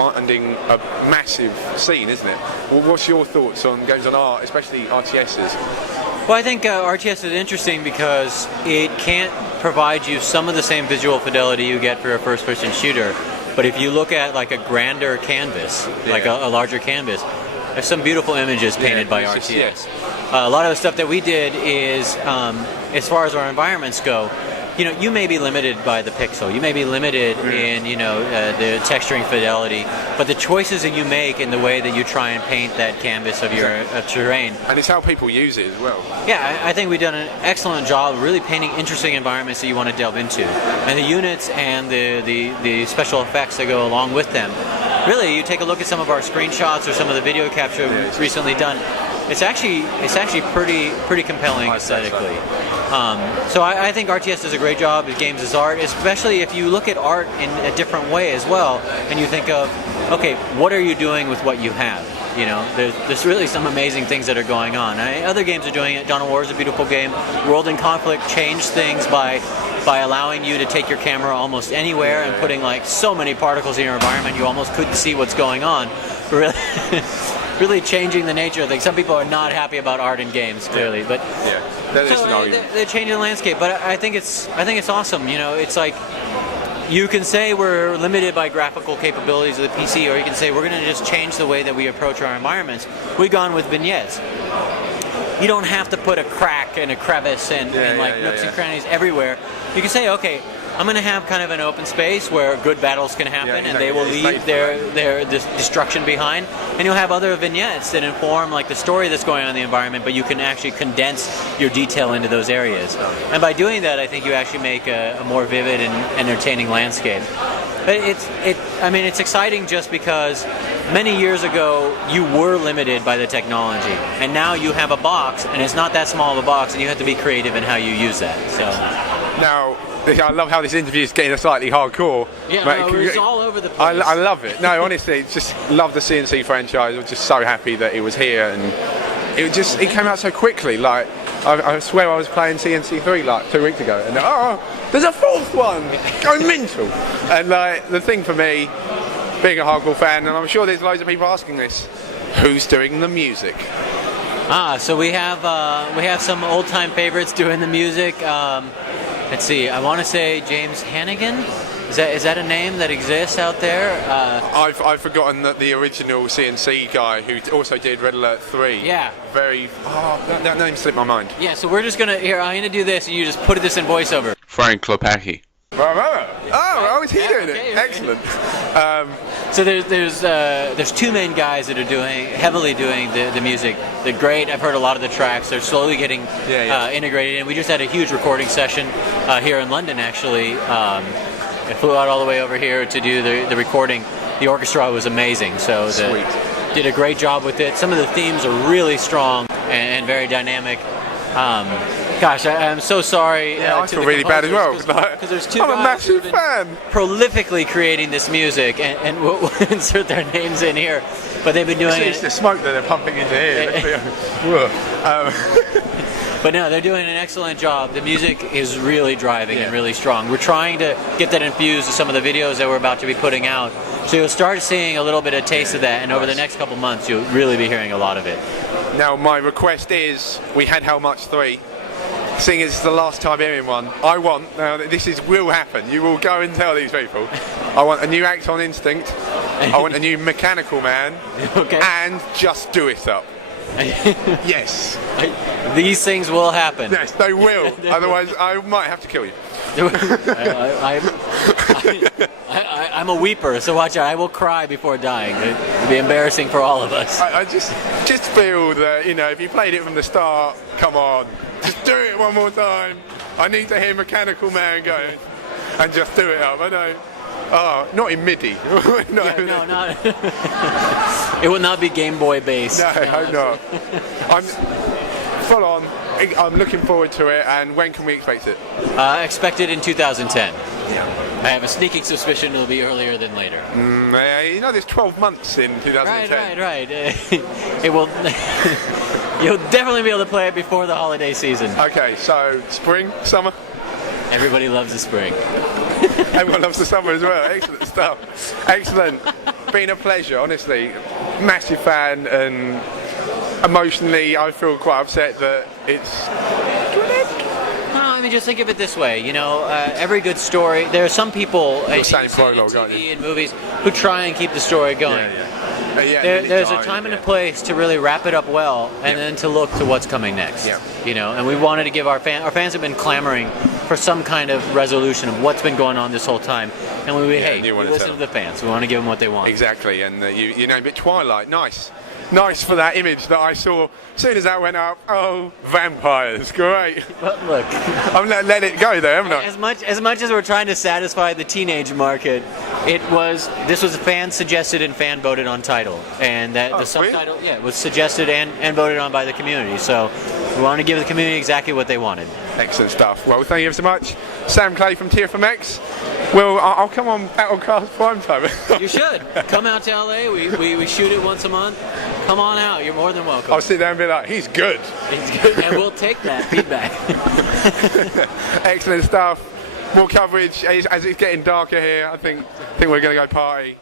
commanding a massive scene, isn't it? Well, what's your thoughts on games on art, especially RTSs? Well, I think RTS is interesting because it can't provide you some of the same visual fidelity you get for a first-person shooter. But if you look at like a grander canvas, like a larger canvas, there's some beautiful images painted by RTS. A lot of the stuff that we did is, as far as our environments go, you may be limited by the pixel. You may be limited in, the texturing fidelity, but the choices that you make in the way that you try and paint that canvas of your terrain. And it's how people use it as well. Yeah, I think we've done an excellent job of really painting interesting environments that you want to delve into. And the units and the special effects that go along with them. Really, you take a look at some of our screenshots or some of the video capture we've recently done. It's actually pretty compelling aesthetically. So I think RTS does a great job with games as art, especially if you look at art in a different way as well, and you think of, okay, what are you doing with what you have? There's really some amazing things that are going on. Other games are doing it. Dawn of War is a beautiful game. World in Conflict changed things by allowing you to take your camera almost anywhere and putting like so many particles in your environment you almost couldn't see what's going on. Really, really changing the nature of things. Some people are not happy about art in games, clearly, but they're changing the landscape. But I think it's awesome. It's like, you can say we're limited by graphical capabilities of the PC, or you can say we're going to just change the way that we approach our environments. We've gone with vignettes. You don't have to put a crack and a crevice and nooks and crannies everywhere. You can say, okay, I'm going to have kind of an open space where good battles can happen, and they will leave their destruction behind. And you'll have other vignettes that inform like the story that's going on in the environment, but you can actually condense your detail into those areas. And by doing that, I think you actually make a more vivid and entertaining landscape. But it's exciting just because many years ago you were limited by the technology, and now you have a box, and it's not that small of a box, and you have to be creative in how you use that. So now, I love how this interview is getting slightly hardcore. Yeah, it's all over the place. I love it. No, honestly, just love the CNC franchise. I was just so happy that it was here, and it came out so quickly. Like, I swear I was playing CNC3 like 2 weeks ago, and there's a fourth one, going mental. And like, the thing for me, being a hardcore fan, and I'm sure there's loads of people asking this, who's doing the music? So we have some old-time favorites doing the music. Let's see. I want to say James Hannigan. Is that a name that exists out there? I've forgotten that the original CNC guy who also did Red Alert 3. Yeah. That name slipped my mind. Yeah. So we're just gonna I'm gonna do this, and you just put this in voiceover. Frank Klepacki. Oh, is he doing it? Excellent. So there's two main guys that are heavily doing the music. They're great. I've heard a lot of the tracks. They're slowly getting integrated, and we just had a huge recording session here in London, actually. I flew out all the way over here to do the recording. The orchestra was amazing, so did a great job with it. Some of the themes are really strong and very dynamic. Gosh, I'm so sorry. I feel really bad as well. Because there's two I'm guys a massive fan. Prolifically creating this music, and we'll insert their names in here. But they've been doing it's the smoke that they're pumping into here. But no, they're doing an excellent job. The music is really driving and really strong. We're trying to get that infused with some of the videos that we're about to be putting out. So you'll start seeing a little bit of taste of that, and over the next couple months, you'll really be hearing a lot of it. Now, my request is, we had How Much 3. Seeing as it's the last time hearing one, now this will happen, you will go and tell these people, I want a new Act on Instinct, I want a new Mechanical Man, and Just Do It Up. Yes. These things will happen. Yes, they will. Otherwise, I might have to kill you. I'm a weeper, so watch out. I will cry before dying. It'll be embarrassing for all of us. I just feel that, if you played it from the start, come on, just do it one more time. I need to hear Mechanical Man go, and Just Do It Up. I know. Oh, not in MIDI. No, not. It will not be Game Boy based. No, I hope not. I'm full on. I'm looking forward to it. And when can we expect it? Expected in 2010. I have a sneaking suspicion it'll be earlier than later. There's 12 months in 2010. Right. It will. You'll definitely be able to play it before the holiday season. Okay, so spring, summer. Everybody loves the spring. Everyone loves the summer as well. Excellent stuff. Excellent. been a pleasure, honestly. Massive fan, and emotionally, I feel quite upset that it's. Well, I mean, just think of it this way. You know, every good story. There are some people in prologue, TV and movies who try and keep the story going. Yeah, There's a time and a place to really wrap it up well, and then to look to what's coming next. Yeah. You know, and we wanted to give our fans have been clamoring for some kind of resolution of what's been going on this whole time, and we listen to the fans. We want to give them what they want. Exactly, and you named it Twilight. Nice for that image that I saw. As soon as that went up, oh, vampires, great. But look, I'm let it go there, haven't I? As much as we're trying to satisfy the teenage market, this was fan suggested and fan voted on title, and the subtitle was suggested and voted on by the community. So we want to give the community exactly what they wanted. Excellent stuff. Well, thank you so much, Sam Clay from TFMX. Well, I'll come on Battlecast Primetime. You should come out to LA. We shoot it once a month. Come on out. You're more than welcome. I'll sit there and be like, he's good. He's good, and we'll take that feedback. Excellent stuff. More coverage as it's getting darker here. I think we're going to go party.